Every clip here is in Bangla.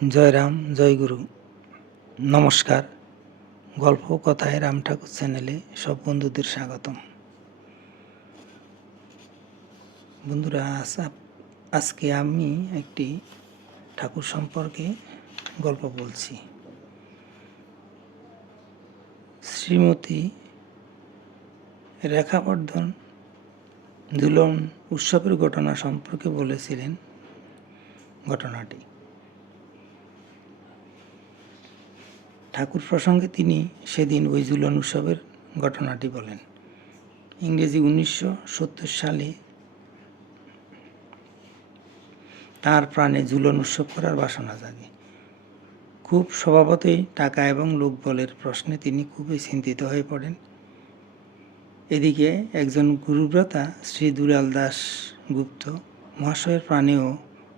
জয় রাম, জয় গুরু। নমস্কার। গল্প কথায় রাম ঠাকুর চ্যানেলে সব বন্ধুদের স্বাগতম। বন্ধুরা, আজকে আমি একটি ঠাকুর সম্পর্কে গল্প বলছি। শ্রীমতী রেখাবর্ধন ঝুলন উৎসবের ঘটনা সম্পর্কে বলেছিলেন ঘটনাটি। ঠাকুর প্রসঙ্গে তিনি সেদিন ওই ঝুলন উৎসবের ঘটনাটি বলেন। ইংরেজি 1970 সালে তার প্রাণে ঝুলন উৎসব করার বাসনা জাগে। খুব স্বভাবতই টাকা এবং লোকবলের প্রশ্নে তিনি খুবই চিন্তিত হয়ে পড়েন। এদিকে একজন গুরুব্রতা শ্রী দুলাল দাস গুপ্ত মহাশয়ের প্রাণেও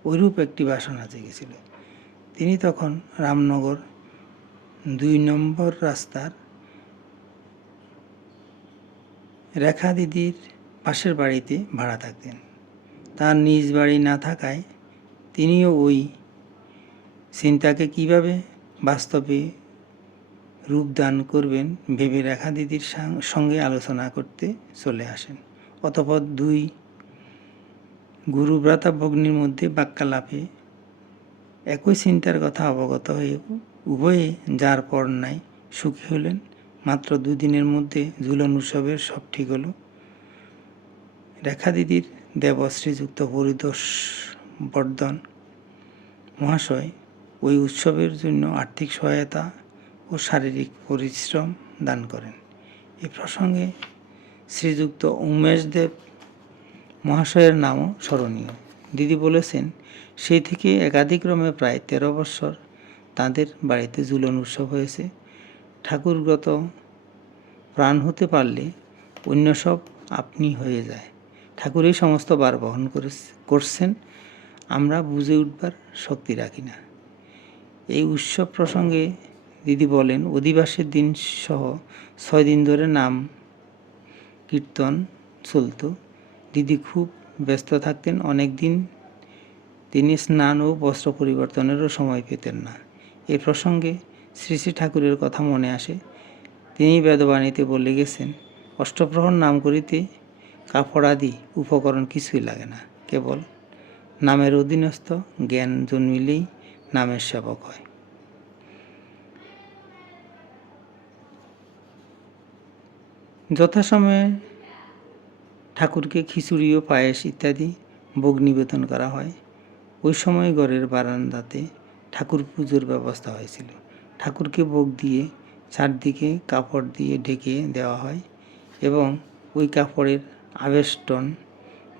ঐরূপ একটি বাসনা জেগেছিল। তিনি তখন রামনগর 2 নম্বর রাস্তার রেখা দিদির পাশের বাড়িতে ভাড়া থাকতেন। তার নিজ বাড়ি না থাকায় তিনিও ওই চিন্তাকে কিভাবে বাস্তবে রূপদান করবেন ভেবে রেখা দিদির সঙ্গে আলোচনা করতে চলে আসেন। অতঃপর 2 গুরুব্রাতা ভগ্নির মধ্যে বাক্যালাপে একই চিন্তার কথা অবগত হয়ে উভয়ে যার পর নাই সুখী হলেন। মাত্র 2 দিনের মধ্যে ঝুলন উৎসবের সব ঠিক হল। রেখা দিদির দেব শ্রীযুক্ত পরিতোষবর্ধন মহাশয় ওই উৎসবের জন্য আর্থিক সহায়তা ও শারীরিক পরিশ্রম দান করেন। এ প্রসঙ্গে শ্রীযুক্ত উমেশ দেব মহাশয়ের নামও স্মরণীয়। দিদি বলেছেন, সেই থেকে একাধিক্রমে প্রায় 13 বৎসর তাঁদের বাড়িতে ঝুলন উৎসব হয়েছে। ঠাকুরগত প্রাণ হতে পারলে অন্য সব আপনি হয়ে যায়। ঠাকুরই সমস্ত বার বহন করছেন, আমরা বুঝে উঠবার শক্তি রাখি না। এই উৎসব প্রসঙ্গে দিদি বলেন, অধিবাসের দিন সহ 6 দিন ধরে নাম কীর্তন চলত। দিদি খুব ব্যস্ত থাকতেন। অনেক দিন তিনি স্নান ও বস্ত্র পরিবর্তনেরও সময় পেতেন না। এই প্রসঙ্গে শ্রী শ্রী ঠাকুরের কথা মনে আসে। তিনি বেদবাণীতে বলে গেছেন, অষ্টপ্রহর নাম করিতে কাপড় আদি উপকরণ কিছুই লাগে না, কেবল নামের অধীনস্থ জ্ঞান জন্মিলেই নামের সেবক হয়। যথাসময়ে ঠাকুরকে খিচুড়ি ও পায়েস ইত্যাদি ভোগ নিবেদন করা হয়। ওই সময় ঘরের বারান্দাতে ঠাকুর পুজোর ব্যবস্থা হয়েছিল। ঠাকুরকে ভোগ দিয়ে চারদিকে কাপড় দিয়ে ঢেকে দেওয়া হয় এবং ওই কাপড়ের আবেষ্টন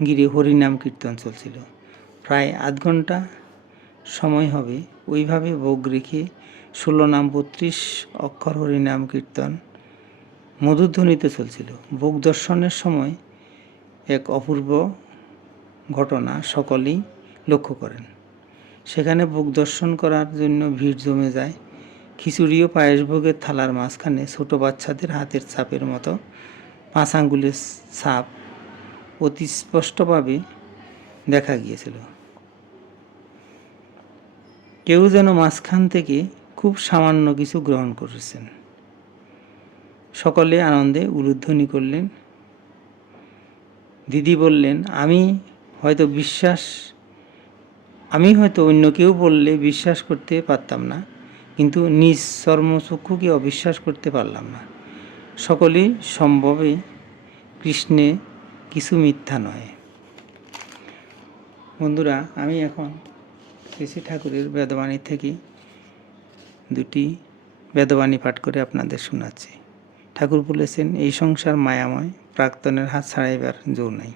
ঘিরে হরিনাম কীর্তন চলছিল। প্রায় আধ ঘন্টা সময় হবে। ওইভাবে ভোগ রেখে 16 নাম 32 অক্ষর হরিনাম কীর্তন মধুধ্বনিতে চলছিল। ভোগ দর্শনের সময় এক অপূর্ব ঘটনা সকলেই লক্ষ্য করেন। সেখানে ভোগ দর্শন করার জন্য ভিড় জমে যায়। খিচুড়ি ও পায়েস ভোগের থালার মাঝখানে ছোট বাচ্চাদের হাতের ছাপের মতো 5 আঙ্গুলের ছাপ অতি স্পষ্টভাবে দেখা গিয়েছিল। কেউ যেন মাঝখান থেকে খুব সামান্য কিছু গ্রহণ করেছেন। সকলে আনন্দে উলুধ্বনি করলেন। দিদি বললেন, আমি হয়তো অন্য কেউ বললে বিশ্বাস করতে পারতাম না, কিন্তু নিজ চর্মচক্ষুকে অবিশ্বাস করতে পারলাম না। সকলেই সম্ভবে কৃষ্ণে কিছু মিথ্যা নয়। বন্ধুরা, আমি এখন শ্রী শ্রী ঠাকুরের বেদবাণী থেকে 2টি বেদবাণী পাঠ করে আপনাদের শোনাচ্ছি। ঠাকুর বলেছেন, এই সংসার মায়াময়, প্রাক্তনের হাত ছাড়াইবার জো নাই।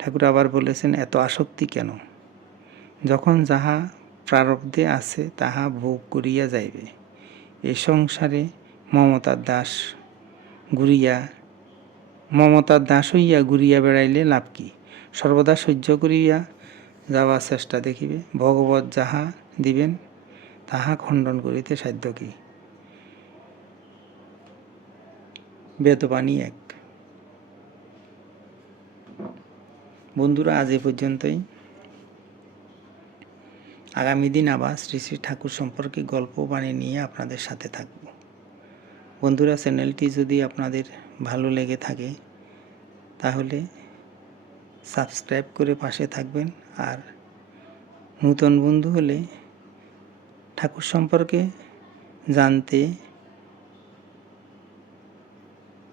ঠাকুর আবার বলেছেন, এত আসক্তি কেন? যখন যাহা প্রারব্ধে আছে তাহা ভোগ করিয়া যাইবে। এই সংসারে মমতার দাস হইয়া ঘুরিয়া বেড়াইলে লাভ কি? সর্বদা সহ্য করিয়া যাওয়ার চেষ্টা দেখিবে। ভগবৎ যাহা দিবেন তাহা খণ্ডন করিতে সাধ্য কি? বেদবাণী 1। বন্ধুরা, আজ এ পর্যন্তই। আগামী দিন আবার শ্রী শ্রী ঠাকুর সম্পর্কে গল্প বানিয়ে নিয়ে আপনাদের সাথে থাকব। বন্ধুরা, চ্যানেলটি যদি আপনাদের ভালো লেগে থাকে তাহলে সাবস্ক্রাইব করে পাশে থাকবেন, আর নূতন বন্ধু হলে ঠাকুর সম্পর্কে জানতে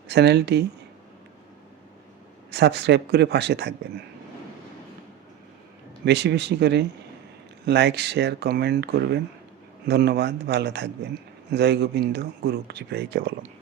চ্যানেলটি সাবস্ক্রাইব করে পাশে থাকবেন। বেশি বেশি করে লাইক, শেয়ার, কমেন্ট করবেন। ধন্যবাদ, ভালো থাকবেন। জয় গোবিন্দ, গুরু কৃপাই কেবলম।